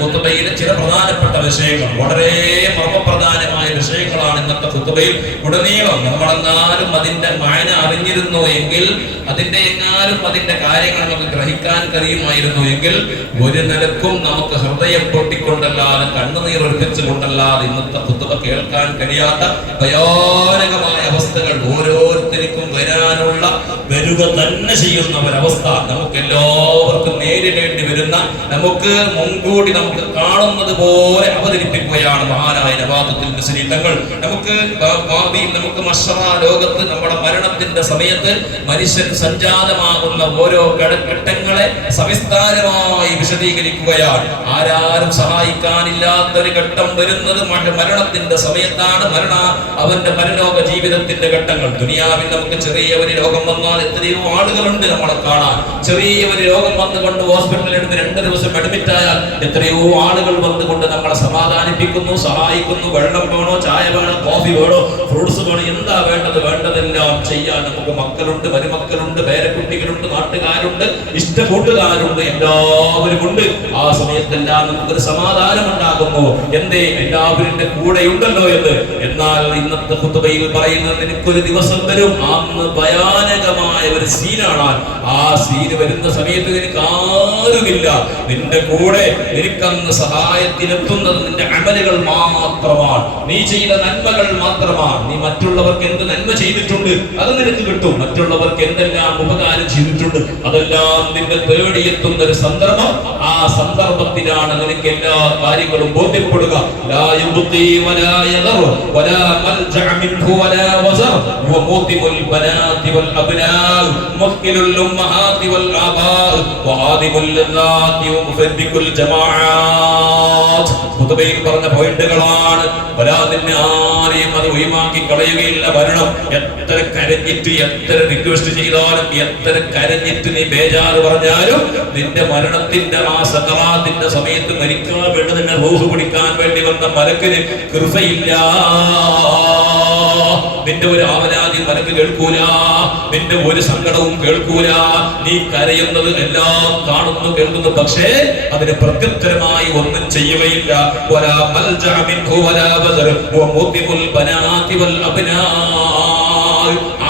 ഖുതുബയിലെ ചില പ്രധാനപ്പെട്ട വിഷയങ്ങൾ, വളരെ മർമ്മപ്രധാനമായ വിഷയങ്ങളാണ് ഇന്നത്തെ ഖുതുബയിൽ ഉടനീളം. നമ്മളെങ്ങാനും അതിന്റെ മഅന അറിഞ്ഞിരുന്നു എങ്കിൽ, അതിന്റെ കാര്യങ്ങൾ നമുക്ക് ഗ്രഹിക്കാൻ കഴിയുമായിരുന്നു എങ്കിൽ, ഒരു നിലക്കും നമുക്ക് ഹൃദയം പൊട്ടിക്കൊണ്ടല്ലാതെ കണ്ണുനീർ ഒലിപ്പിച്ചുകൊണ്ടല്ലാതെ ഇന്നത്തെ ഖുതുബ കേൾക്കാൻ കഴിയാത്ത ഭയാനകമായ അവസ്ഥകൾ ഓരോരുത്തർക്കും വരിക തന്നെ ചെയ്യുന്ന ഒരവസ്ഥ നമുക്ക് എല്ലാവർക്കും നേരിടേണ്ടി വരുന്ന, നമുക്ക് മുൻകൂടി നമുക്ക് കാണുന്നത് പോലെ അവതരിപ്പിക്കുകയാണ് മഹാനായ നവാത്തുൽ മുസ്ലിം തങ്ങൾ. നമുക്ക് മശ്റ ലോകത്ത് നമ്മുടെ മരണത്തിന്റെ സമയത്ത് മനുഷ്യൻ സഞ്ജാതമാകുന്ന ഓരോ ഘട്ടങ്ങളെ സവിസ്താരമായി വിശദീകരിക്കുകയാണ്. ആരാരും സഹായിക്കാനില്ലാത്തൊരു ഘട്ടം വരുന്നത് മരണത്തിന്റെ സമയത്താണ്. അവന്റെ പരലോക ജീവിതത്തിന്റെ ഘട്ടങ്ങൾ. ദുനിയാവിൽ നമുക്ക് ചെറിയ ഒരു രോഗം വന്നാൽ എത്രയോ ആളുകളുണ്ട് നമ്മളെ കാണാൻ. ചെറിയ ഒരു രോഗം വന്നുകൊണ്ട് ഹോസ്പിറ്റലിൽ എടുത്ത് 2 ദിവസം അഡ്മിറ്റ് ആയാൽ എത്രയോ ആളുകൾ വന്നുകൊണ്ട് നമ്മളെ സമാധാനിപ്പിക്കുന്നു, സഹായിക്കുന്നു. വെള്ളം വേണോ, ചായ വേണോ, കോഫി വേണോ, ഫ്രൂട്ട്സ് വേണോ, എന്താ വേണ്ടതെല്ലാം ചെയ്യാൻ നമുക്ക് മക്കളുണ്ട്, മരുമക്കളുണ്ട്, പേരക്കുട്ടികളുണ്ട്, നാട്ടുകാരുണ്ട്, ഇഷ്ട കൂട്ടുകാരുണ്ട്, എല്ലാവരും ഉണ്ട്. ആ സമയത്തെല്ലാം നമുക്കൊരു സമാധാനം ഉണ്ടാകുന്നു. എന്തേ? എല്ലാവരും കൂടെ ഉണ്ടല്ലോ എന്ന്. എന്നാൽ ഇന്നത്തെ ഖുതുബയിൽ പറയുന്നത്, നിനക്കൊരു ദിവസം വരും, അന്ന് ഭയാനകമായ ഒരു സീനാണ്. ആ സീന് വരുന്ന സമയത്ത് നിനക്ക് ആരുമില്ല, നിന്റെ കൂടെ നിനക്കന്ന് സഹായത്തിനെത്തുന്നത് നിന്റെ അമലുകൾ മാത്രമാണ്, നീ ചെയ്ത നന്മകൾ മാത്രമാണ്. നീ മറ്റുള്ളവർക്ക് എന്ത് നന്മ ചെയ്തിട്ടുണ്ട് അത് നിനക്ക് കിട്ടും. മറ്റുള്ളവർക്ക് എന്തെല്ലാം ഉപകാരം ചെയ്തിട്ടുണ്ട് അതെല്ലാം നിന്നെ തേടിയെത്തുന്ന ഒരു സന്ദർഭം. ആ സന്ദർഭത്തിലാണ് നിനക്ക് എല്ലാ കാര്യങ്ങളും ബോധ്യപ്പെടുക. ലാ യുബ്തി വലാ യദർ വലാ മൽജഅ മിൻഹു വലാ വസർ വമുതിമുൽ ബനാതി വൽ അബ്നാ മുഖ്കിലുൽ ഉമ്മഹാതി വൽ ആബാ വഹാദിമുൽ ലദാതി വമുഫദ്ദികുൽ ജമാഅത്ത്. ഖുതുബയിൽ പറഞ്ഞ പോയിന്റുകളാണ്. വലാദിനെ ആരെയും അത് ഒഴിവാക്കി കളയുകയില്ല. വരണം. എത്ര കരഞ്ഞിട്ട്, എത്ര റിക്വസ്റ്റ് ചെയ്താലും, എത്ര കരഞ്ഞിട്ട് നീ ബേജാറ് പറഞ്ഞാലും, നിന്റെ മരണത്തിന്റെ ആ സകറാത്തിന്റെ സമയത്ത് മരിക്കാൻ വേണ്ടി നിന്നെ റൂഹ് പിടിക്കാൻ വേണ്ടി വന്ന മലക്കിന് കൃപയില്ല. നിന്റെ ഒരു ആവലാതി മലക്ക് കേൾക്കൂല, നിന്റെ ഒരു സങ്കടവും കേൾക്കൂല. നീ കരയുന്നത് എല്ലാം കാണുന്നു, കേൾക്കുന്നു, പക്ഷേ അതിന് പ്രത്യുത്തരമായി ഒന്നും ചെയ്യുകയില്ല. വലാ മൽജഅ മിൻഹു വലാ വസർ വമുതിമുൽ ബനാതി വൽ അബ്നാ.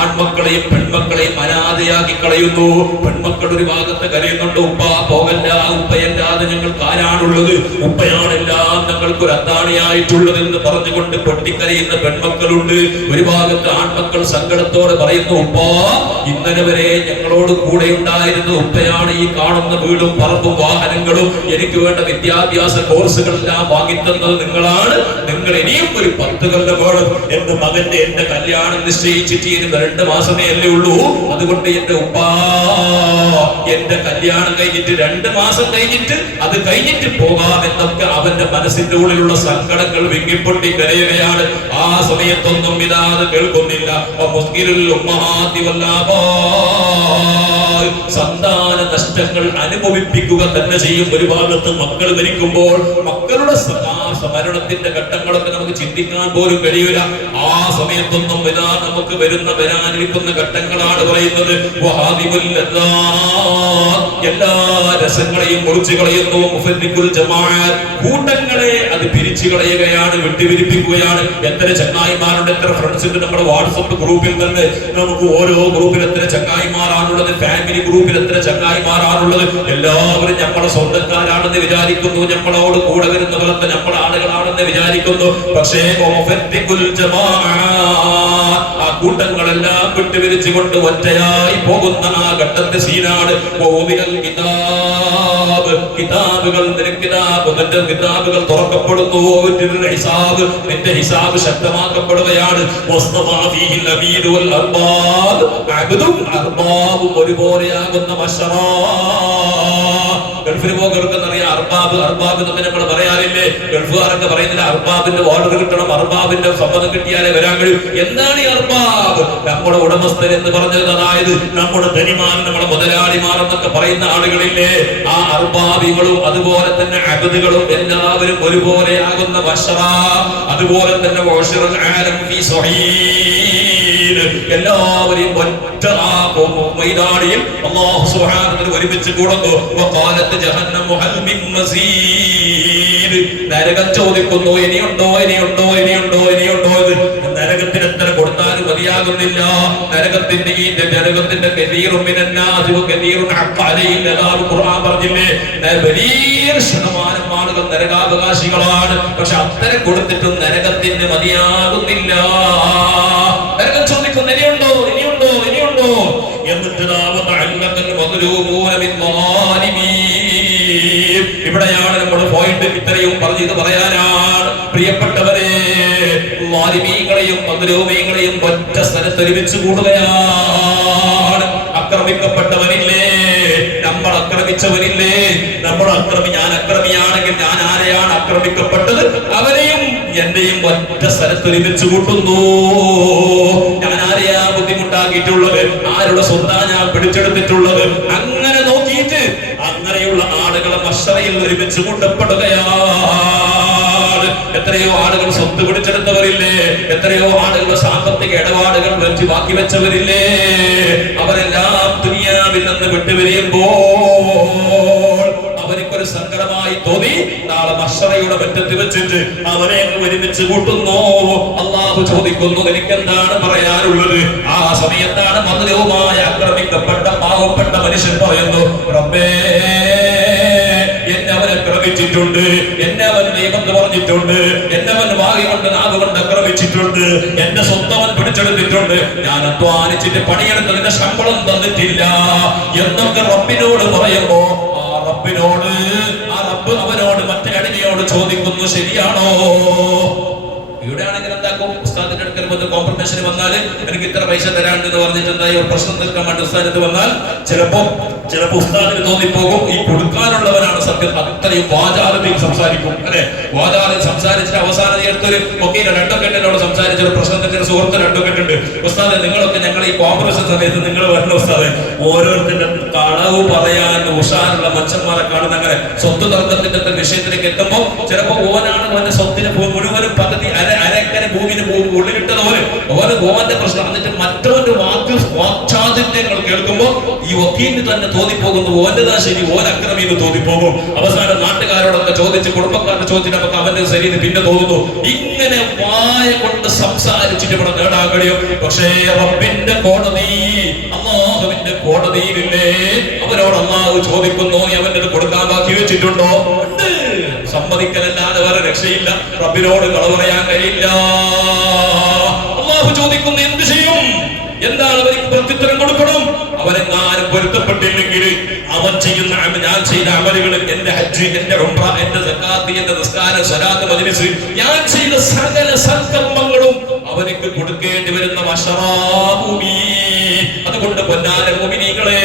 ആൺമക്കളെയും പെൺമക്കളെയും അനാഥയാക്കി കളയുന്നു. പെൺമക്കൾ ഒരു ഭാഗത്ത് കരയുന്നുണ്ട്, ഉപ്പ പോകല്ല, ഉപ്പയല്ലാതെ ഞങ്ങൾക്ക് ആരാണുള്ളത്, ഉപ്പയാണെല്ലാം ഞങ്ങൾക്കൊരു അത്താണിയായിട്ടുള്ളത് എന്ന് പറഞ്ഞുകൊണ്ട് പൊട്ടിക്കരയുന്ന പെൺമക്കളുണ്ട്. ഒരു ഭാഗത്ത് ആൺമക്കൾ സങ്കടത്തോടെ പറയുന്നു, ഉപ്പ ഇന്നലെ വരെ ഞങ്ങളോട് കൂടെ ഉണ്ടായിരുന്നത് ഉപ്പയാണ്. ഈ കാണുന്ന വീടും പറമ്പും വാഹനങ്ങളും എനിക്ക് വേണ്ട വിദ്യാഭ്യാസ കോഴ്സുകളെല്ലാം വാങ്ങിത്തന്നത് നിങ്ങളാണ്. നിങ്ങൾ ഇനിയും ഒരു 10 കൊല്ലം വേണം എന്റെ മകന്റെ എന്റെ കല്യാണം നിശ്ചയിച്ചിട്ട് 2 മാസമേ അല്ലേ ഉള്ളൂ. അതുകൊണ്ട് എന്റെ ഉപ്പാ, എന്റെ കല്യാണം കഴിഞ്ഞിട്ട് 2 മാസം കഴിഞ്ഞിട്ട് അത് കഴിഞ്ഞിട്ട് പോകാമെന്നൊക്കെ അവന്റെ മനസ്സിന്റെ ഉള്ളിലുള്ള സങ്കടങ്ങൾ വിങ്ങിപ്പൊട്ടി കരയുകയാണ്. ആ സമയത്തൊന്നും ഇതാത് കേൾക്കുന്നില്ല. സന്താന നഷ്ടങ്ങൾ അനുഭവിപ്പിക്കുക തന്നെ ചെയ്യും. ഒരു ഭാഗത്ത് മക്കൾ മരിക്കുമ്പോൾ മക്കളുടെ മരണത്തിന്റെ ഘട്ടങ്ങളൊക്കെ നമുക്ക് ചിന്തിക്കാൻ പോലും കഴിയില്ല. ആ സമയത്തൊന്നും ഇതാ നമുക്ക് വരാനിരിക്കുന്ന ഘട്ടങ്ങളാണ് പറയുന്നത്. എല്ലാ രസങ്ങളെയും മുറിച്ചു കളയുന്നു. മുഫദ്ദിഖുൽ ജമാഅത്ത്, കൂട്ടങ്ങളെ അത് പിരിച്ചു കളയുകയാണ്, വിട്ടുപിരിപ്പിക്കുകയാണ്. എത്ര ചങ്ങായിമാരുണ്ട്, എത്ര ഫ്രണ്ട്സ് ഉണ്ട് നമ്മുടെ വാട്സപ്പ് ഗ്രൂപ്പിൽ തന്നെ. നമുക്ക് ഓരോ ഗ്രൂപ്പിൽ എത്ര ചങ്ങായിമാരാണുള്ളത്, ഫാമിലി ഗ്രൂപ്പിൽ എത്ര ചങ്ങായിമാരാണുള്ളത്. എല്ലാവരും നമ്മളെ സ്വന്തക്കാരാണെന്ന് വിചാരിക്കുന്നു, നമ്മളോട് കൂടെ വരുന്ന പോലത്തെ നമ്മുടെ ആളുകളാണെന്ന് വിചാരിക്കുന്നു. പക്ഷേ ആ കൂട്ടങ്ങളെല്ലാം വിട്ടുപിരിച്ചുകൊണ്ട് ഒറ്റയായി പോകുന്ന ആ ഘട്ടത്തെ സീനാണ്. കിതാബുകൾ തുറക്കപ്പെടുന്നു. നിന്റെ ഹിസാബ് ശക്തമാക്കപ്പെടുകയാണ്. ഒരുപോലെയാകുന്ന ഗൾഫിൽ പോകുന്നറിയാം. അർബാബ് എന്നൊക്കെ നമ്മൾ പറയാറില്ലേ? ഗൾഫുകാരൊക്കെ പറയുന്നില്ല, അർബാബിന്റെ ഓർഡർ കിട്ടണം, അർബാബിന്റെ സമ്മതം കിട്ടിയാലേ വരാൻ കഴിയും. എന്താണ് ഈ അർബാബ്? നമ്മുടെ ഉടമസ്ഥൻ എന്ന് പറഞ്ഞത്, അതായത് നമ്മുടെ ധനിമാർ, നമ്മുടെ മുതലാളിമാർ എന്നൊക്കെ പറയുന്ന ആളുകളില്ലേ, ആ അർബാബികളും അതുപോലെ തന്നെ അബദുകളും എല്ലാവരും ഒരുപോലെയാകുന്ന ബശറ, അതുപോലെ തന്നെ എല്ലാവരെയും ഒറ്റ മൈതാനിയിൽ അല്ലാഹു സുബ്ഹാനഹു വ തആല ഒരുമിച്ച് കൂടുന്നു. വഖാലത്ത് ജഹന്നമു ഹൽ മിൻ മസീദ്. നരകം ചോദിക്കുന്നു, ഇനിയുണ്ടോ ഇനിയുണ്ടോ ഇനിയുണ്ടോ ഇനിയുണ്ടോ. നരകത്തിന് എത്ര കൊടുത്താലും മതിയാകുന്നില്ല. നരകത്തിന്റെ കതീറുൻ മിനന്നാസ് വ കതീറുൻ ഹഖ്ഖ അലൈഹിൽ അദാബ്. ഖുർആൻ പറഞ്ഞില്ലേ, വലിയ ശതമാനം ആളുകൾ നരകാവകാശികളാണ്. പക്ഷെ അത്തരം കൊടുത്തിട്ടും നരകത്തിന് മതിയാകുന്നില്ല. നരകം ചോദിക്കുന്നു, ഇനിയുണ്ടോ ഇനിയുണ്ടോ ഇനിയുണ്ടോ. എന്നിട്ട് ഇവിടെയാണ് നമ്മുടെ പോയിന്റ്. ഇത്രയും പറഞ്ഞത് പറയാനാണ്. പ്രിയപ്പെട്ടവരെ, ളാലിമീങ്ങളെയും മദ്ലൂമീങ്ങളെയും ഒറ്റ സ്ഥലത്ത് ഒരുമിച്ച് കൂടുകയാണ്. ആക്രമിക്കപ്പെട്ടവനില്ലേ, നമ്മൾ ആക്രമിച്ചവനില്ലേ, ഞാൻ അക്രമിയാണെങ്കിൽ ഞാൻ ആരെയാണ് ആക്രമിക്കപ്പെട്ടത് അവരെയും എന്റെയും ഒറ്റ സ്ഥലത്ത് ഒരുമിച്ച് കൂട്ടുന്നു. ഞാൻ ആരെയാ ബുദ്ധിമുട്ടാക്കിയിട്ടുള്ളത്, ആരുടെ സ്വത്താ ഞാൻ പിടിച്ചെടുത്തിട്ടുള്ളത്, അങ്ങനെ നോക്കിയിട്ട് അങ്ങനെയുള്ള ആളുകളെ മഹ്ശറയിൽ ഒരുമിച്ച് കൂട്ടപ്പെടുകയാണ്. എത്രയോ ആളുകൾ സ്വത്ത് പിടിച്ചെടുത്തവരില്ലേ, എത്രയോ ആളുകൾ സാമ്പത്തിക ഇടപാടുകൾ വെച്ച് ബാക്കി വെച്ചവരില്ലേ. അവരെല്ലാം ദുനിയാവിൽ നിന്ന് വിട്ടുപിരിയുമ്പോൾ അവനിക്കൊരു സങ്കടമായി തോന്നി. നാളെ മഹ്ശറയുടെ മുറ്റത്ത് വെച്ചിട്ട് അവനെ ഒരുമിച്ച് കൂട്ടുന്നു. അല്ലാഹു ചോദിക്കുന്നു, നിനക്കെന്താണ് പറയാനുള്ളത്? ആ സമയത്താണ് മദ്ലൂമായ ആക്രമിക്കപ്പെട്ട പാവപ്പെട്ട മനുഷ്യൻ പറയുന്നു, റബ്ബേ, എന്നെ അവൻ ആക്രമിച്ചിട്ടുണ്ട്, എന്നെ അവൻ ദൈവത്ത് പറഞ്ഞിട്ടുണ്ട്, എന്നെ അവൻ വായി കൊണ്ട് നാവ് കൊണ്ട് ആക്രമിച്ചിട്ടുണ്ട്, എന്റെ സ്വന്തവൻ പിടിച്ചെടുത്തിട്ടുണ്ട്, ഞാൻ അധ്വാനിച്ചിട്ട് പണിയെടുത്തതിന്റെ ശമ്പളം തന്നിട്ടില്ല എന്നൊക്കെ റബ്ബിനോട് പറയുമ്പോ ആ റബ്ബ് അവനോട് മറ്റേ അടിമയോട് ചോദിക്കുന്നു, ശരിയാണോ? ഇവിടെയാണെങ്കിൽ എന്താക്കും, ഉസ്താദിന്റെ അടുക്കൽ വന്ന് കോംപ്രമൈസിന് വന്നാൽ എനിക്ക് ഇത്ര പൈസ തരാണ്ടെന്ന് പറഞ്ഞിട്ട് എന്തായി ഒരു പ്രശ്നം തീർക്കാൻ വേണ്ടി ഉസ്താദിന് വന്നാൽ ചിലപ്പോ ഉസ്താദിന് തോന്നിപ്പോകും ഈ കൊടുക്കാനുള്ളവനാണ് സത്യം. അത്രയും വാചാലത്തിൽ സംസാരിക്കും, അല്ലെ? വാചാലത്തിൽ സംസാരിച്ചിട്ട് അവസാനം ചേർത്തൊരു ഒക്കെ രണ്ടൊക്കെട്ടിനോട് സംസാരിച്ചൊരു പ്രശ്നത്തിന്റെ സുഹൃത്ത് രണ്ടൊക്കെട്ടുണ്ട്. ഉസ്താദ്, നിങ്ങളൊക്കെ ഞങ്ങൾ ഈ കോംപ്രമൈസ് സമയത്ത് നിങ്ങൾ വരണം ഉസ്താദ്. ഓരോരുത്തരുടെ കളവ് പറയാൻ ഉഷാറുള്ള മച്ചന്മാരെ കാണുന്ന അങ്ങനെ സ്വത്ത് തർക്കത്തിന്റെ വിഷയത്തിലേക്ക് എത്തുമ്പോൾ ചിലപ്പോ ഓനാണ് അവന്റെ സ്വത്തിന് മുഴുവനും പകുതി അരക്കര ഭൂമിന് ഉള്ളിലിട്ടത് ഓന് ഓന്റെ പ്രശ്നം. എന്നിട്ട് മറ്റവന്റെ വാക്ചാതുര്യങ്ങൾ കേൾക്കുമ്പോൾ ഈ വക്കീലിന് തന്നെ തോന്നിപ്പോകുന്നു ഓന്റെതാ ശരി, ഓൻ അക്രമിന്ന് തോന്നിപ്പോകും. അവസാനം നാട്ടുകാരോടൊക്കെ ചോദിച്ച് കുടുംബക്കാരോട് ചോദിച്ചിട്ട് നമുക്ക് അവന്റെ ശരിയെന്ന് പിന്നെ തോന്നുന്നു. ഇങ്ങനെ വായ കൊണ്ട് സംസാരിച്ചിട്ട് ഇവിടെ നേടാൻ കഴിയും. പക്ഷേ റബ്ബിന്റെ കോടതി, അല്ലാഹുവിന്റെ കോടതിയിലില്ലേ, അവരോട് അല്ലാഹു ചോദിക്കുന്നു, നീ അവന്റെ കൊടുക്കാൻ ബാക്കി വെച്ചിട്ടുണ്ടോ? സമ്മതിക്കലല്ലാതെ വേറെ രക്ഷയില്ല. റബ്ബിനോട് കളവ് പറയാൻ കഴിയില്ല. അല്ലാഹു ചോദിക്കുന്നു, എന്ത് ചെയ്യും? എന്താണ് അവർക്ക് പ്രത്യുത്തരം കൊടുക്കണം? അവനെങ്ങാനും പൊരുത്തപ്പെട്ടില്ലെങ്കിൽ അവൻ ചെയ്യുന്ന ഞാൻ ചെയ്ത അമലുകൾ, എന്റെ ഹജ്ജ്, എന്റെ ഉംറ, എന്റെ സക്കാത്ത്, എന്റെ നിസ്കാരം, സ്വലാത്ത്, മജ്ലിസ്, ഞാൻ ചെയ്ത സകല സൽക്കർമ്മങ്ങളും അവർക്ക് കൊടുക്കേണ്ടി വരുന്ന വശറാഭൂമി. അതുകൊണ്ട് പൊന്നാര മുഅ്മിനീങ്ങളെ,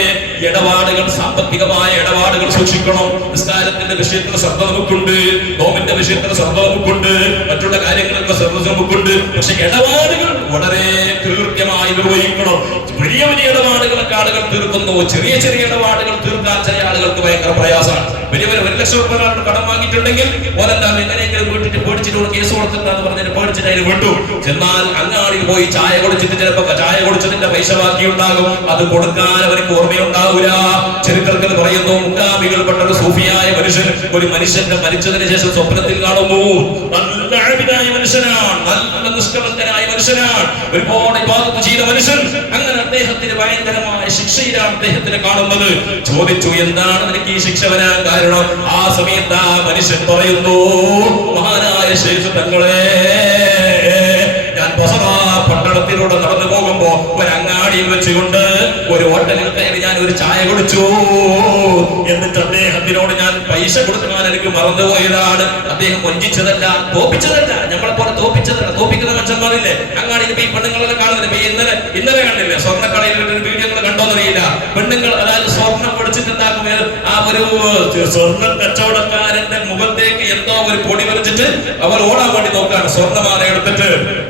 ഇടപാടുകൾ, സാമ്പത്തികമായ ഇടപാടുകൾ സൂക്ഷിക്കണം. നിസ്കാരത്തിന്റെ വിഷയത്തിൽ ശ്രദ്ധ നമുക്കുണ്ട്, നോമിന്റെ വിഷയത്തിൽ ശ്രദ്ധ നമുക്കുണ്ട്, മറ്റുള്ള കാര്യങ്ങളൊക്കെ ശ്രദ്ധ നമുക്കുണ്ട്. പക്ഷെ ഇടപാടുകൾ വളരെ കൃത്യമായി നിർവഹിക്കണം. വലിയ വലിയ ഇടപാടുകളൊക്കെ ആളുകൾ തീർക്കുന്നു, ചെറിയ ചെറിയ ഇടപാടുകൾ തീർക്കാൻ ചില ആളുകൾക്ക് ഭയങ്കര പ്രയാസമാണ്. വലിയ 1 ലക്ഷം രൂപ കടം വാങ്ങിയിട്ടുണ്ടെങ്കിൽ ഓരെല്ലാം എങ്ങനെയെങ്കിലും വീട്ടിട്ട് പേടിച്ചിട്ട് കേസ് കൊടുത്തിട്ടാന്ന് പറഞ്ഞിട്ട് പേടിച്ചിട്ട് അതിന് വിട്ടു. എന്നാൽ അങ്ങാടിയിൽ പോയി ചായ കുടിച്ചിട്ട് ചിലപ്പോ ചായ കുടിച്ചതിന്റെ പൈസ ബാക്കിയുണ്ടാകും, അത് കൊടുക്കാൻ അവർക്ക് ഓർമ്മയുണ്ടാവൂല. ചരിത്രത്തിൽ പറയുന്നു, മുൻഗാമികൾപ്പെട്ട ഒരു സൂഫിയായ മനുഷ്യൻ ഒരു മനുഷ്യന്റെ മരിച്ചതിന് ശേഷം സ്വപ്നത്തിൽ കാണുന്നു. നല്ല ആബിദായ മനുഷ്യനാണ്, നല്ല നിഷ്കളങ്കനായ മനുഷ്യനാണ്, ഒരുപാട് ഇബാദത്ത് ചെയ്ത മനുഷ്യൻ. അങ്ങനെ അദ്ദേഹത്തിന് ഭയങ്കരമായ ശിക്ഷയിലാണ് അദ്ദേഹത്തിന് കാണുന്നത്. ചോദിച്ചു, എന്താണ് നിനക്ക് ഈ ശിക്ഷ വരാൻ കാരണം? ആ സമയത്ത് ആ മനുഷ്യൻ പറയുന്നു, മഹാനായ ശൈഖ് തങ്ങളെ, ഞാൻ ബസറാ പട്ടണത്തിലൂടെ നടന്നു പോകുമ്പോ ഒരു അങ്ങാടിയിൽ വെച്ചുകൊണ്ട് ഒരു ഹോട്ടലിൽ കയറി ഞാൻ ഒരു ചായ കുടിച്ചു. എന്നിട്ട് അദ്ദേഹത്തിനോട് ഞാൻ പൈസ കൊടുക്കാൻ എനിക്ക് മറന്നുപോയതാണ്. അദ്ദേഹം വഞ്ചിച്ചതല്ല, തോപ്പിച്ചതല്ല, നമ്മളെപ്പോലെ തോപ്പിച്ചതല്ല. തോപ്പിക്കുന്ന മനുഷ്യന്മാരില്ലേ അങ്ങാടിയിൽ പോയി പെണ്ണുങ്ങളെല്ലാം കാണുന്നില്ല. ഇന്നലെ കണ്ടില്ലേ സ്വർണ്ണക്കടയിൽ വീഡിയോകൾ കണ്ടോന്നറിയില്ല. പെണ്ണുങ്ങൾ, അതായത് സ്വർണം പഠിച്ചിട്ടുണ്ടാക്കും, ആ ഒരു സ്വർണ്ണ കച്ചവടക്കാരന്റെ മുഖത്തേക്ക് എന്തോ ഒരു പൊടി വലിച്ചിട്ട് അവർ ഓടാൻ വേണ്ടി നോക്കാണ് സ്വർണ്ണമാല എടുത്തിട്ട്.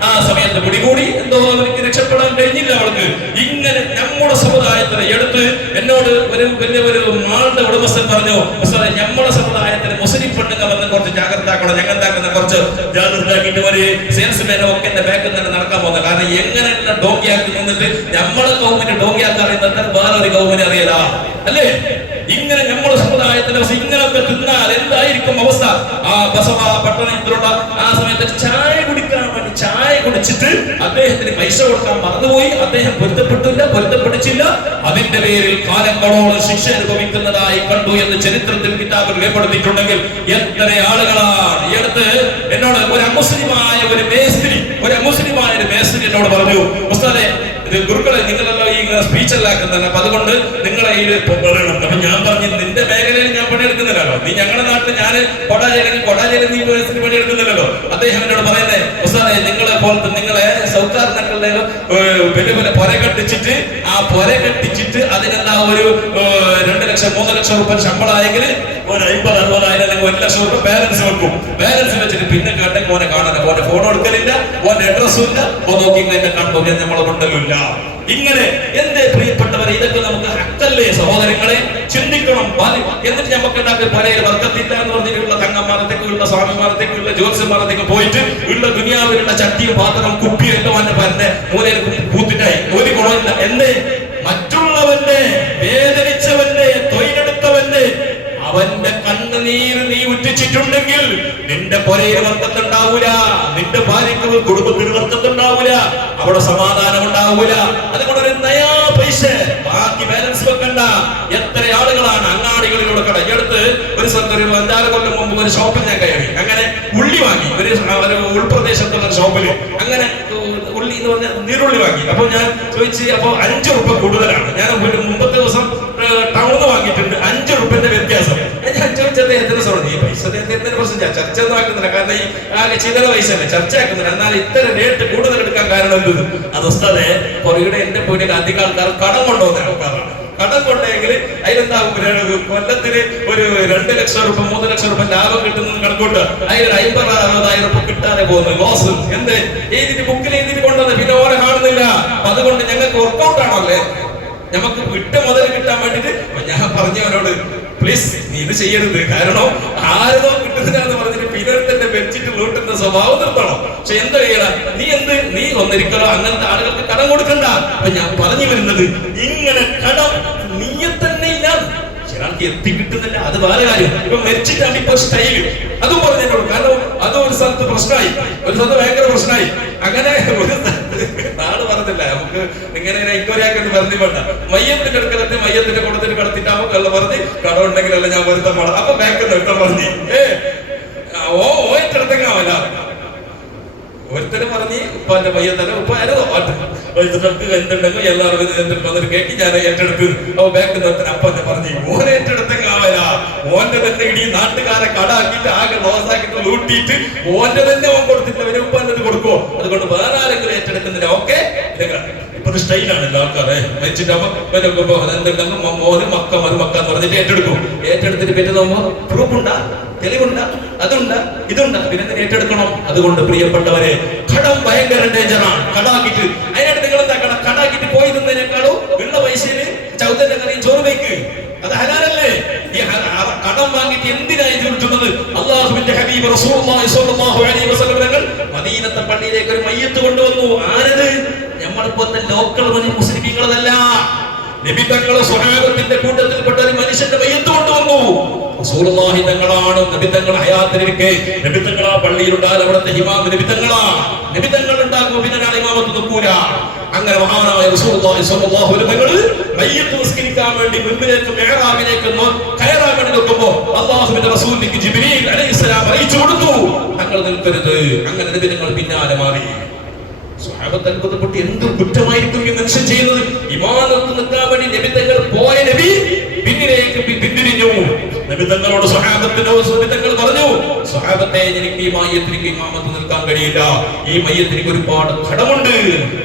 ആ സമയത്ത് പിടികൂടി, എന്തോ അവർക്ക് രക്ഷപ്പെടാൻ കഴിഞ്ഞില്ല അവൾക്ക്. ഇങ്ങനെ നമ്മുടെ സമുദായത്തിനെ എടുത്ത് എന്നോട് ഒരു മാളുടെ ഉടമസ്ഥൻ പറഞ്ഞു, നമ്മുടെ സമുദായത്തിന് മുസ്ലിം പെണ്ണുങ്ങൾ വന്ന് കുറച്ച് ജാഗ്രത ആക്കണം, ഞങ്ങൾ എന്താക്കുന്ന കുറച്ച് ജാഗ്രത ആക്കിയിട്ട് ഒരു സെയിൽസ്മാനും ഒക്കെ എന്റെ ബാക്കിൽ തന്നെ നടക്കാൻ പോകുന്നത്. കാരണം എങ്ങനെയുള്ള ഡോങ്കിയാക്കി നിന്നിട്ട് നമ്മളെ കൗമിന് ഡോങ്കിയാക്കാൻ അറിയുന്നത് വേറൊരു കൗമിന് അറിയല, അല്ലേ? ഇങ്ങനെ നമ്മുടെ സമുദായത്തിന്റെ അവസ്ഥ ഇങ്ങനൊക്കെ തിന്നാൽ എന്തായിരിക്കും അവസ്ഥ? ആ ബസവ പട്ടണത്തിലുള്ള ആ സമയത്ത് ചായ കുടിക്കാൻ വേണ്ടി ചായ കുടിച്ചിട്ട് അദ്ദേഹത്തിന് പൈസ കൊടുക്കാൻ മറന്നുപോയി. അദ്ദേഹം പൊരുത്തപ്പെടിച്ചില്ല. അതിന്റെ പേരിൽ കാലങ്ങളോളം ശിക്ഷ അനുഭവിക്കുന്നതായി കണ്ടു എന്ന് ചരിത്രത്തിൽ കിതാബിൽ രേഖപ്പെടുത്തിയിട്ടുണ്ടെങ്കിൽ എത്ര ആളുകളാണ്. ഈ അടുത്ത് എന്നോട് ഒരു അമുസ്ലിമായ ഒരു മേസ്ത്രി എന്നോട് പറഞ്ഞു, ഉസ്താദേ ഗുരുക്കളെ നിങ്ങളെല്ലാം ഈ സ്പീച്ച് എല്ലാക്കുന്നല്ലോ, അപ്പൊ അതുകൊണ്ട് നിങ്ങളെ ഈ പറയണം. അപ്പൊ ഞാൻ പറഞ്ഞു, നിന്റെ മേഖലയിൽ ഞാൻ പണിയെടുക്കുന്നില്ലല്ലോ, നീ ഞങ്ങളുടെ നാട്ടിൽ ഞാൻ കൊടാചേരി യൂണിവേഴ്സിറ്റി പണിയെടുക്കുന്നില്ലല്ലോ. അദ്ദേഹം എന്നോട് പറയുന്നേ, ഉസ്താദേ നിങ്ങളെ പോലത്തെ നിങ്ങളെ സൗക്കാർന്നക്കളുടെ വലിയ വലിയ പൊര കെട്ടിച്ചിട്ട് അതിനെന്താ ഒരു 2 ലക്ഷം 3 ലക്ഷം രൂപ ശമ്പളമായെങ്കിൽ ഒരു 50-60,000 അല്ലെങ്കിൽ 1 ലക്ഷം രൂപ ബാലൻസ് വെക്കും. ബാലൻസ് വെച്ചിട്ട് പിന്നെ കേട്ടെങ്കിൽ ഓനെ കാണാൻ ഓന്റെ ഫോൺ എടുക്കലില്ല, ഓന്റെ അഡ്രസ്സും ഇല്ല, ഓ നോക്കി എന്നെ കണ്ടു നമ്മളെ കൊണ്ടല്ല. ഇങ്ങനെ എന്റെ പ്രിയപ്പെട്ടവരെ, ഇതൊക്കെ നമുക്ക് ഹക്കല്ലേ സഹോദരങ്ങളെ? ചിന്തിക്കണം. എന്നിട്ട് നമുക്ക് ഉണ്ടാക്കി പല വർക്കത്തില്ല എന്ന് പറഞ്ഞിട്ടുള്ള തങ്ങന്മാരത്തേക്കുള്ള സ്വാമിമാരത്തേക്കുള്ള ജ്യോത്സ്യന്മാരത്തേക്ക് പോയിട്ട് ഉള്ള ദുനിയാവിലുള്ള ചട്ടിയും പാത്രം കുപ്പിയും എല്ലാം അവന്റെ പരന്റെ മൂലയിൽ കൂത്തിട്ടായി ഒരു ഗുണമില്ല. എന്തേ? മറ്റുള്ളവന്റെ വേദനിച്ചവന്റെ തൊഴിലെടുത്തവന്റെ അവന്റെ കണ്ണുനീര് നീ ഉറ്റിച്ചിട്ടുണ്ടെങ്കിൽ നിന്റെ പൊരയിൽ വർക്കത്തുണ്ടാവൂല, നിന്റെ ഭാര്യക്ക് കുടുംബത്തിന് വർക്കത്തുണ്ടാവൂല, അവിടെ സമാധാനം ഉണ്ടാവൂല. അതുകൊണ്ട് ഒരു നയാ പൈസ ബാക്കി ബാലൻസ് വെക്കണ്ട. എത്ര ആളുകളാണ് അങ്ങാടികളിലൂടെ കട. ഈ അടുത്ത് ഒരു സ്ഥലത്ത് ഒരു 5-6 കൊല്ലം മുമ്പ് ഒരു ഷോപ്പിൽ ഞാൻ കയറി. അങ്ങനെ ഉള്ളി വാങ്ങി, ഒരു ഉൾപ്രദേശത്തുള്ള ഷോപ്പിൽ അങ്ങനെ ഉള്ളി എന്ന് പറഞ്ഞാൽ നീരുള്ളി വാങ്ങി. അപ്പൊ ഞാൻ ചോദിച്ച്, അപ്പൊ 5 രൂപ കൂടുതലാണ്. ഞാൻ മുമ്പത്തെ ദിവസം ടൗണിൽ വാങ്ങിയിട്ടുണ്ട്, 5 രൂപന്റെ വ്യത്യാസം. ഞാൻ ചോദിച്ച അദ്ദേഹത്തിന് പറഞ്ഞു, ഈ പൈസ അദ്ദേഹത്തിന്റെ പ്രശ്നം ചർച്ച ഒന്നും ആക്കുന്നില്ല, കാരണം ഈ ആകെ ചില്ലറ പൈസ തന്നെ ചർച്ച ആക്കുന്നില്ല. എന്നാൽ ഇത്ര റേറ്റ് കൂടുതൽ എടുക്കാൻ കാരണം എന്ത്? അത് ഉസ്താദേ പുറയുടെ എന്റെ പോയിട്ട് അധികം ആൾക്കാർ കടം കൊണ്ടുപോകുന്ന ആൾക്കാരാണ്. കടം കൊണ്ടെങ്കിൽ അതിലെന്താ കൊല്ലത്തിന് ഒരു 2 ലക്ഷം രൂപ 3 ലക്ഷം രൂപ ലാഭം കിട്ടുന്നത് കണക്കൂട്ട് അതിൽ 50-60,000 രൂപ കിട്ടാതെ പോകുന്നു. ലോസ് എന്ത്? എഴുതിട്ട് ബുക്കിൽ എഴുതിട്ട് കൊണ്ടുവന്ന് പിന്നെ ഓരെ കാണുന്നില്ല. അതുകൊണ്ട് ഞങ്ങൾക്ക് വർക്കൗട്ട് ആണല്ലേ, നമുക്ക് വിട്ട മുതൽ കിട്ടാൻ വേണ്ടിട്ട് ഞാൻ പറഞ്ഞവനോട്, പ്ലീസ് നീ ഇത് ചെയ്യരുത്, കാരണം ആരതോ കിട്ടുന്നതാണെന്ന് പറഞ്ഞിട്ട് പിന്നീട് വെച്ചിട്ട് ലൂട്ടുന്ന സ്വഭാവം നിർത്തണം. പക്ഷെ എന്താ ചെയ്യണം? നീ ഒന്നിരിക്കലോ അങ്ങനത്തെ ആളുകൾക്ക് കടം കൊടുക്കണ്ട. അപ്പൊ ഞാൻ പറഞ്ഞു വരുന്നത്, ഇങ്ങനെ കടം നീയെ തന്നെ ഇല്ല, ചിലർക്ക് എത്തി കിട്ടുന്നില്ല, അത് വേറെ കാര്യം. ഇപ്പൊ മരിച്ചിട്ടാണ് ഇപ്പൊ സ്റ്റൈല്, അതും പറഞ്ഞിട്ടുള്ളൂ. കാരണം അതും ഒരു സ്ഥലത്ത് പ്രശ്നമായി, ഒരു സ്ഥലത്ത് ഭയങ്കര പ്രശ്നമായി. അങ്ങനെ ഒരു നാട് പറഞ്ഞില്ല, നമുക്ക് ഇങ്ങനെ എൻക്വയറി ആക്കി പറഞ്ഞു വേണ്ട. മയ്യത്തിന്റെ അടുക്കലത്തെ മയ്യത്തിന്റെ കൊടുത്തിട്ട് കടത്തിട്ടാകുമ്പോ കള്ള പറഞ്ഞ് കടം ഉണ്ടെങ്കിലല്ല ഞാൻ വരുത്താൻ പാടാം. അപ്പൊ ബാങ്കിൽ നിർത്താൻ പറഞ്ഞ് ഓയിട്ടെടുത്തെങ്കാവല്ല. ഒരുത്തരം പറഞ്ഞ് ഉപ്പാന്റെ മയ്യത്തന്നെ ഉപ്പ എന്തുണ്ടെങ്കിൽ എല്ലാവരും വന്നിട്ട് കേട്ടി ഞാൻ ഏറ്റെടുത്ത് ബാങ്കിൽ നിർത്താൻ അപ്പന്നെ പറഞ്ഞ് ഓൻ ഏറ്റെടുത്തെങ്കാവല. ഓന്റെ തന്നെ ഇടി നാട്ടുകാരെ കടാക്കിയിട്ട് ആകെ ലോസാക്കിട്ട് ലൂട്ടിയിട്ട് ഓന്റെ തന്നെ ഓൻ കൊടുത്തിട്ട് ഉപ്പാന്റെ കൊടുക്കുവോ? അതുകൊണ്ട് വേറെ ആരെങ്കിലും ഏറ്റെടുക്കുന്നില്ല. ഓക്കെ, ഇപ്പൊ സ്റ്റൈലാണ് ആൾക്കാരെ മരിച്ചിട്ടാകുമ്പോ എന്തുണ്ടെങ്കിൽ മക്ക മരുമക്ക എന്ന് പറഞ്ഞിട്ട് ഏറ്റെടുത്തിട്ട് പിന്നെ നോക്കുമ്പോ പ്രൂഫുണ്ടാ, തെളിവുണ്ടാ, അതുണ്ടാ, ഇതുണ്ടാ, പിന്നെ ഏറ്റെടുക്കണം. അതുകൊണ്ട് പ്രിയപ്പെട്ടവരെ, കടം ഭയങ്കര ഡേഞ്ചറാണ്. കടാക്കിട്ട് അതിനായിട്ട് നിങ്ങൾ എന്താക്കണം? കടാക്കിട്ട് പോയി നിന്നതിനേക്കാളും ഉള്ള പൈസയില് ചൗതന്റെ കറിയും ചോറ് വയ്ക്ക്, അത് ഹലാലല്ലേ? ഈ കടം വാങ്ങിയിട്ട് എന്തിനായി ചുരുട്ടുന്നത്? അല്ലാഹുവിന്റെ ഹബീബ് റസൂലുള്ളാഹി സ്വല്ലല്ലാഹു അലൈഹി വസല്ലം തങ്ങൾ മദീനത്തെ പള്ളിയിലേക്ക് ഒരു മയ്യത്ത് കൊണ്ടുവന്നു. ആരത്? നമ്മളിപ്പോഴത്തെ ലോക്കൽ മുസ്ലിമീങ്ങളതല്ല, നബി തങ്ങളെ സ്വഹാബത്തിന്റെ കൂട്ടത്തിൽപ്പെട്ട ഒരു മനുഷ്യന്റെ മയ്യത്ത് കൊണ്ടുവന്നു. റസൂലുള്ളാഹി തങ്ങളാണ് നബി തങ്ങൾ ഹയാത്തിലിരിക്കെ നബി തങ്ങൾ ആ പള്ളിയിലുണ്ടാൽ അവിടുത്തെ ഇമാം നബി തങ്ങളാണ്. നബി തങ്ങൾ ഉണ്ടാകുമ്പോൾ പിന്നെ ഇമാമത്ത് നിൽക്കൂല. അങ്ങനെ മഹാനായ റസൂലുള്ളാഹി സ്വല്ലല്ലാഹു അലൈഹി വസല്ലം മയ്യത്ത് നിസ്കരിക്കാൻ വേണ്ടി മുൻപിലേക്ക് മിഹ്റാബിലേക്ക് കയറാൻ വേണ്ടി നോക്കുമ്പോൾ അല്ലാഹുവിന്റെ റസൂലിലേക്ക് ജിബ്രീൽ അലൈഹിസ്സലാം അറിയിച്ചു കൊടുത്തു, തങ്ങൾ നിൽക്കരുത്. അങ്ങനെ നബി തങ്ങൾ പിന്നാലെ മാറി. സ്വഹാബത്ത് അത്ഭുതപ്പെട്ട്, എന്ത് കുറ്റമായിരിക്കും ഈ മനുഷ്യൻ ചെയ്യുന്നത്? ഇമാമത്ത് നിൽക്കാൻ വേണ്ടി നബി തങ്ങൾ പോയ നബി പിന്നിലേക്ക് പിന്തിരിഞ്ഞു. നബി തങ്ങളോട് സ്വഹാബത്തിനോട് തങ്ങൾ പറഞ്ഞു, സ്വഹാബത്തെ, എനിക്ക് ഈ മയ്യത്തിലേക്ക് ഇമാമത്ത് നിൽക്കാൻ കഴിയില്ല, ഈ മയ്യത്തിലേക്ക് ഒരുപാട് കടമുണ്ട്.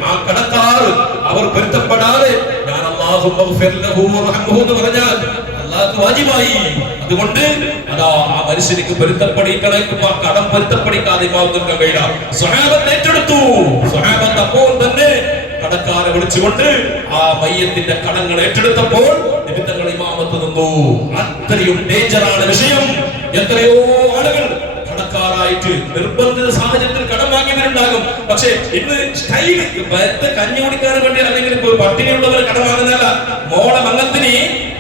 ആ കടക്കാർ അവർ പൊരുത്തപ്പെടാതെ ഞാൻ അല്ലാഹുമ്മ ഗ്ഫിർ ലഹു വർഹംഹു എന്ന് പറഞ്ഞാൽ അല്ലാഹു വാജിബായി. അതുകൊണ്ട് അതാ ആ മനുഷ്യനിക്ക് കടം പൊരുത്തപ്പെടിക്കാതെ ഇമാമത്ത് നിൽക്കാൻ കഴിയില്ല. സ്വഹാബത്ത് ഏറ്റെടുത്തു. സ്വഹാബത്ത് അപ്പോൾ തന്നെ കടക്കാരെ വിളിച്ചുകൊണ്ട് ആ മയ്യത്തിന്റെ കടങ്ങൾ ഏറ്റെടുത്തപ്പോൾ നബി തങ്ങൾ ഇമാമത്ത് നിന്നു. അത്രയും ഡേഞ്ചറാണ് വിഷയം. എത്രയോ ആളുകൾ കടക്കാരായിട്ട് നിർബന്ധിത സാഹചര്യത്തിൽ കടം വാങ്ങിയവരുണ്ടാകും. പക്ഷെ ഇന്ന് സ്റ്റൈല് കഞ്ഞി കുടിക്കാൻ വേണ്ടി അല്ലെങ്കിൽ പട്ടിണിയുള്ളവർ കടം വാങ്ങുന്നതല്ല. മോളെ മംഗലത്തിന്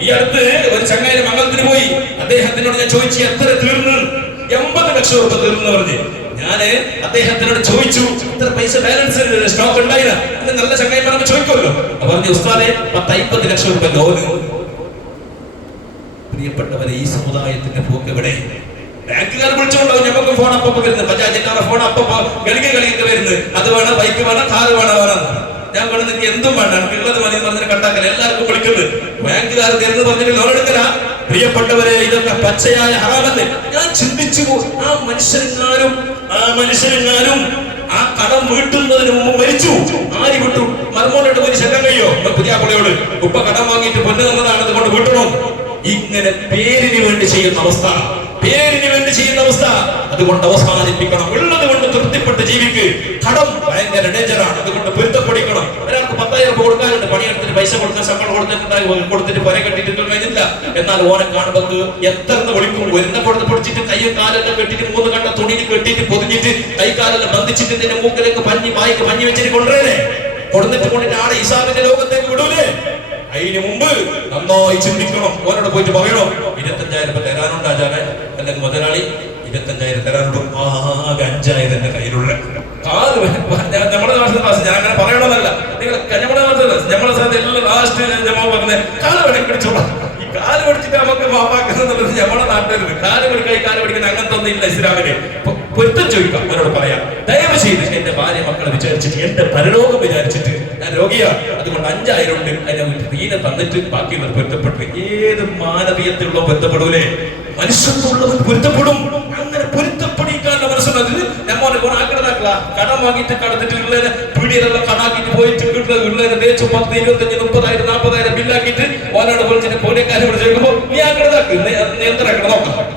ഈ അടുത്ത് ഒരു ചങ്ങായി മംഗളത്തിന് പോയി. അദ്ദേഹത്തിനോട് ഞാൻ ചോദിച്ചു എത്ര തീർന്നു? 80 ലക്ഷം രൂപ തീർന്നു പറഞ്ഞ്. ഞാന് അദ്ദേഹത്തിനോട് ചോദിച്ചു എത്ര പൈസ ബാലൻസ് സ്റ്റോക്ക് ഉണ്ടായില്ല. നല്ല ചങ്ങായി പറയുമ്പോ ചോദിക്കുമല്ലോ. പറഞ്ഞു ഉസ്താദെ 50 ലക്ഷം രൂപ ലോന്. പ്രിയപ്പെട്ടവരെ, ഈ സമുദായത്തിന്റെ പോക്ക് എവിടെ? ബാങ്കുകാർ വിളിച്ചുകൊണ്ടാവും ഞമ്മക്ക് ഫോൺ അപ്പൊ വരുന്നത്. ബജാജിന്റെ ഫോൺ അപ്പൊ കളിക്ക് വരുന്നത്. അത് വേണം, ബൈക്ക് വേണം, കാറ് വേണം. ഞാൻ വേണം, നിങ്ങൾക്ക് എന്തും വേണ്ട, ഉള്ളത് മതി പറഞ്ഞിട്ട് കട്ടാക്കല. എല്ലാവർക്കും വിളിക്കുന്നത് ബാങ്കുകാർ തരുന്നു പറഞ്ഞിട്ട് ലോൺ എടുക്കല. പ്രിയപ്പെട്ടവരെ, ഇതൊക്കെ പച്ചയായ ഹറാമല്ലേ. ഞാൻ ചിന്തിച്ചു, ആ മനുഷ്യരെങ്ങാനും ആ കടം വീട്ടുന്നതിന് മുമ്പ് മരിച്ചു. ആര് വിട്ടു? മർമോനോട് പോയി ശല്യം കഴിയോ? പുതിയ പുള്ളിയോട് ഉപ്പ കടം വാങ്ങിയിട്ട് പൊന്നു തന്നതാണ്, അതുകൊണ്ട് വിട്ടണോ? ഇങ്ങനെ പേരിന് വേണ്ടി ചെയ്യുന്ന അവസ്ഥ, അതുകൊണ്ട് അവസാനിപ്പിക്കണം. ഉള്ളത് കൊണ്ട് തൃപ്തിപ്പെട്ട് ജീവിക്ക്. കടം ഭയങ്കര ഡേഞ്ചറാണ്, അതുകൊണ്ട് പൊരുത്തപ്പെടിക്കണം. ഒരാൾക്ക് 10,000 രൂപ കൊടുക്കാനുണ്ട്, പണിയെടുത്തിട്ട് പൈസ കൊടുക്കാൻ ശമ്പളം കൊടുത്തിട്ട് പര കെട്ടിട്ട് കഴിഞ്ഞില്ല. എന്നാൽ ഓനെ കാണുമ്പോൾ എത്ര വിളിക്കും. ഒരുന്ന കൊടുത്ത് പൊടിച്ചിട്ട് കയ്യും കാലെല്ലാം കെട്ടിട്ട് 3 കണ്ട തുണിയിൽ കെട്ടിട്ട് പൊതിഞ്ഞിട്ട് കൈക്കാലെല്ലാം ബന്ധിച്ചിട്ട് ഇതിന്റെ മൂക്കിലേക്ക് വായിക്ക് പഞ്ഞി വെച്ചിട്ട് കൊണ്ടുവരേ. കൊണ്ടിട്ട് ആടെ ഇസാമിന്റെ ലോകത്തേക്ക് വിടൂലേ? അതിന് മുമ്പ് നന്നായി ചിന്തിക്കണം. ഓനോട് പോയിട്ട് പറയണോ 25,000 രൂപ തരാനുണ്ട് ആചാരൻ, അല്ലെങ്കിൽ മുതലാളി 25,000 തരാനുണ്ട്. ആകെ 5,000 എന്റെ കയ്യിലുള്ള നമ്മുടെ നാട്ടിൽ ഞാൻ അങ്ങനെ പറയണമെന്നല്ല. നിങ്ങൾ നമ്മുടെ സ്ഥലത്ത് എല്ലാം ലാസ്റ്റ് പറഞ്ഞ കാല് പിടിച്ചോളാം. ഈ കാല് പിടിച്ചിട്ട് നമുക്ക് മാപ്പാക്കുന്നത് നമ്മുടെ നാട്ടിൽ കാല് പിടിക്കുന്ന അങ്ങനത്തെ ഒന്നും ഇല്ല ഇസ്ലാമിന്. പൊരുത്തം ചോദിക്കാം. അവരോട് പറയാം, ദയവ് ചെയ്ത് എന്റെ ഭാര്യ മക്കളെ വിചാരിച്ചിട്ട്, എന്റെ പരലോകം വിചാരിച്ചിട്ട്, ഞാൻ രോഗിയാ, അതുകൊണ്ട് 5,000 ഉണ്ട്, അതിനെ തീരെ തന്നിട്ട് ബാക്കിയുള്ളത് പൊരുത്തപ്പെട്ടു. ഏത് മാനവീയത്തിലുള്ള പൊരുത്തപ്പെടൂലേ? മനുഷ്യത്വമുള്ളവൻ പൊരുത്തപ്പെടും. അങ്ങനെ പൊരുത്തപ്പെടിക്കാനുള്ള മനസ്സുള്ളത് നമ്മോനെ കുറെ ആഗ്രഹമാക്കല. കടം വാങ്ങിയിട്ട് കടത്തിട്ട് ഉള്ളതിനെ പീടിയെല്ലാം കടാക്കിട്ട് പോയിട്ട് ഉള്ളതിനെ തേച്ചു 10, 25, 30,000, 40,000 ബില്ലാക്കിയിട്ട് ഓനോട് വിളിച്ചിട്ട് പോലീക്കാരെ വിളിച്ച് ചോദിക്കുമ്പോ നീ ആഗ്രഹമാക്ക്, നിയന്ത്രണം നോക്കാം.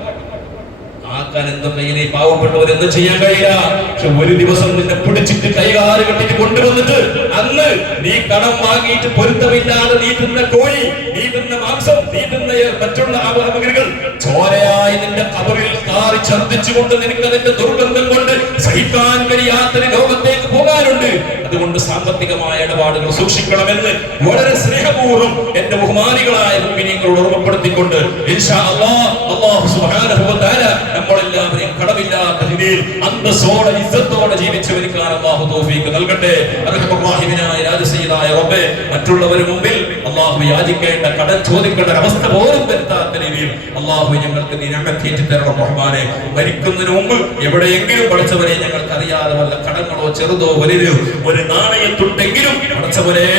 ആക്കാൻ എന്തും കയ്യിലെ പാവപ്പെട്ടവരെന്തും ചെയ്യാൻ കഴിയില്ല. പക്ഷെ ഒരു ദിവസം നിന്നെ പിടിച്ചിട്ട് കൈകാല് കെട്ടിട്ട് കൊണ്ടുവന്നിട്ട് അന്ന് നീ കടം വാങ്ങിയിട്ട് പൊരുത്തമില്ലാതെ നീ തിന്ന കോഴി, നീ തിന്ന മാംസം, നീ തിന്ന മറ്റുള്ള സാമഗ്രികൾ ചോരയായി നിന്റെ കബറിൽ കാറി ഛർദ്ദിച്ചുകൊണ്ട് നിനക്ക് അതിന്റെ ദുർഗന്ധം കൊണ്ട് സഹിക്കാൻ കഴിയാത്ത ലോകത്തേക്ക് പോകാനുണ്ട്. അതുകൊണ്ട് സാമ്പത്തികമായ ഇടപാടുകൾ സൂക്ഷിക്കണമെന്ന് വളരെ സ്നേഹപൂർവ്വം എന്റെ ബഹുമാനികളായ മുഅ്മിനീങ്ങളോട് ഓർമ്മപ്പെടുത്തിക്കൊണ്ട് ഇൻഷാ അല്ലാഹ് അല്ലാഹു സുബ്ഹാനഹു വ തആല നമ്മളെല്ലാവരെയും കടമില്ലാത്ത രീതിയിൽ അന്തസ്സോടെ ഇസ്സത്തോടെ ജീവിച്ചു വരിക്കാൻ അല്ലാഹു തൗഫീഖ് നൽകട്ടെ. അർഹമുർറഹീമിനായ രാജസയ്യിദായ റബ്ബേ, മറ്റുള്ളവരുടെ മുമ്പിൽ അല്ലാഹു യാചിക്കേണ്ട, കടം ചോദിക്കേണ്ട അവസ്ഥ പോലും വരുത്താത്ത രീതിയിൽ അല്ലാഹു ഞങ്ങൾക്ക് നീ നിഅമത്ത് ഏറ്റി തരണം റഹ്മാനേ. മരിക്കുന്നതിന് മുമ്പ് എവിടെയെങ്കിലും പഠിച്ചവരെ ഞങ്ങൾക്ക് അറിയാതെ വല്ല കടങ്ങളോ ചെറുതോ വലുതോ ഒരു നാണയത്തുണ്ടെങ്കിലും പഠിച്ചവരെ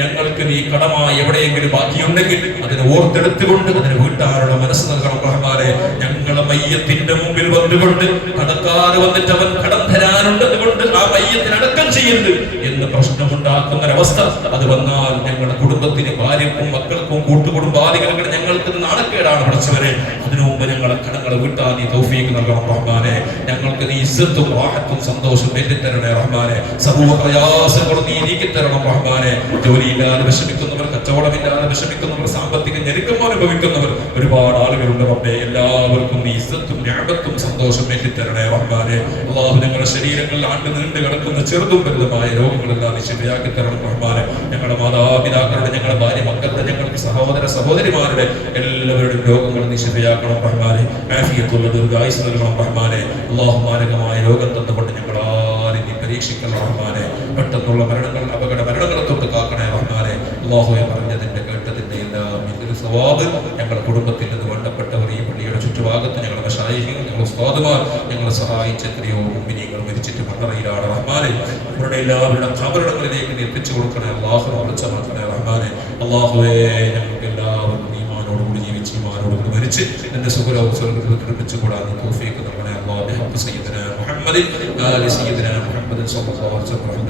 ഞങ്ങൾക്ക് നീ കടമായി എവിടെയെങ്കിലും ബാക്കിയുണ്ടെങ്കിൽ അതിനെ ഓർത്തെടുത്തുകൊണ്ട് അതിന് വീട്ടാനുള്ള മനസ്സ് നൽകണം റഹ്മാനേ. ഞങ്ങളെ മയ്യത്തിന്റെ മുമ്പിൽ വന്നുകൊണ്ട് കടക്കാർ വന്നിട്ട് അവൻ കടം തരാനുണ്ട്, അതുകൊണ്ട് ആ മയ്യത്തിന് അടക്കം ചെയ്യുന്നത് എന്ന് പ്രശ്നമുണ്ടാക്കുന്ന ഒരവസ്ഥ അത് വന്നാൽ ഞങ്ങളുടെ കുടുംബത്തിന്, ഭാര്യക്കും മക്കൾക്കും കൂട്ടുകുടുംബാദികൾക്ക് ഞങ്ങൾക്ക് നാണക്കേടാണ് പഠിച്ചവരെ. അതിനു മുമ്പ് ഞങ്ങളെ കടങ്ങളെ വീട്ടാൻ നീ തൗഫീഖ് നൽകണം റഹ്മാനെ. ഞങ്ങൾക്ക് നീ ഇസ്സത്തും റാഹത്തും സന്തോഷം നേടിത്തരണേ റഹ്മാനെ. സർവ്വ പ്രയാസങ്ങളും നീ നീക്കിത്തരണം റഹ്മാനെ. ജോലിയില്ലാതെ വിഷമിക്കുന്നവർ, കച്ചവടമില്ലാതെ വിഷമിക്കുന്നവർ, സാമ്പത്തിക ഞെരുക്കം അനുഭവിക്കുന്നവർ ഒരുപാട് ആളുകളുണ്ട് റബ്ബേ. എല്ലാവർക്കും നീ ഇസ്സത്തും നിഅമത്തും സന്തോഷം നേടിത്തരണേ റഹ്മാനെ. അല്ലാഹു ഞങ്ങളുടെ ശരീരങ്ങളിൽ ആണ്ട് നീണ്ടു കിടക്കുന്ന ചെറുതും വലുതുമായ രോഗങ്ങളെല്ലാം നീ ശരിയാക്കി തരണം റഹ്മാനെ. ഞങ്ങളുടെ മാതാപിതാക്കളുടെ, ഞങ്ങളുടെ ഭാര്യ മക്കളുടെ, ഞങ്ങളുടെ സഹോദര സഹോദരിമാരുടെ എല്ലാവരുടെയും രോഗങ്ങൾ നീ ശരിയാക്കണം റഹ്മാനെ. ആഫിയത്തുള്ള ദീർഘായുസ്സ് നൽകണം റഹ്മാനെ. അല്ലാഹു മാരകമായ രോഗം തന്നുകൊണ്ട് ഞങ്ങളാരും നീ പരീക്ഷിക്കണം റഹ്മാനെ. പെട്ടെന്നുള്ള മരണങ്ങൾ, അപകട മരണങ്ങളെ തൊട്ട് കാക്കണേ റഹ്മാനെ. അല്ലാഹുവെ പറഞ്ഞതിന്റെ കേട്ടതിന്റെ എല്ലാം ഇതിൽ സവാബ് ഞങ്ങളുടെ കുടുംബത്തിൽ നിന്ന് വേണ്ടപ്പെട്ടവർ, ഈ പള്ളിയുടെ ചുറ്റുഭാഗത്ത് ഞങ്ങളുടെ മശായിഖുകൾ, ഞങ്ങളുടെ ഉസ്താദുമാർ, ഞങ്ങളെ സഹായിച്ച എത്രയോ മുഅ്മിനീങ്ങൾ മരിച്ചിട്ട് മണ്ണറയിലാണ് റഹ്മാനെ. അവരുടെ എല്ലാവരുടെ ഖബറുകളിലേക്ക് നീ എത്തിച്ചു കൊടുക്കണേ അല്ലാഹു. വിളിച്ചമാക്കണേ റഹ്മാനെ. അല്ലാഹുവേ ഞങ്ങൾക്ക് എല്ലാവർക്കും ഈമാനോടുകൂടി ജീവിച്ച് ഈമാനോടുകൂടി മരിച്ച് എന്റെ സുഖലോകത്തിൽ നിർമ്മിച്ചുകൂടാൻ നീ തൗഫീഖ് നൽകണേ അല്ലാഹു. ബിഹഖ് സയ്യിദനാ മുഹമ്മദ് ആലി സയ്യിദനാ മുഹമ്മദ് സ്വല്ലല്ലാഹു അലൈഹി വസല്ലം.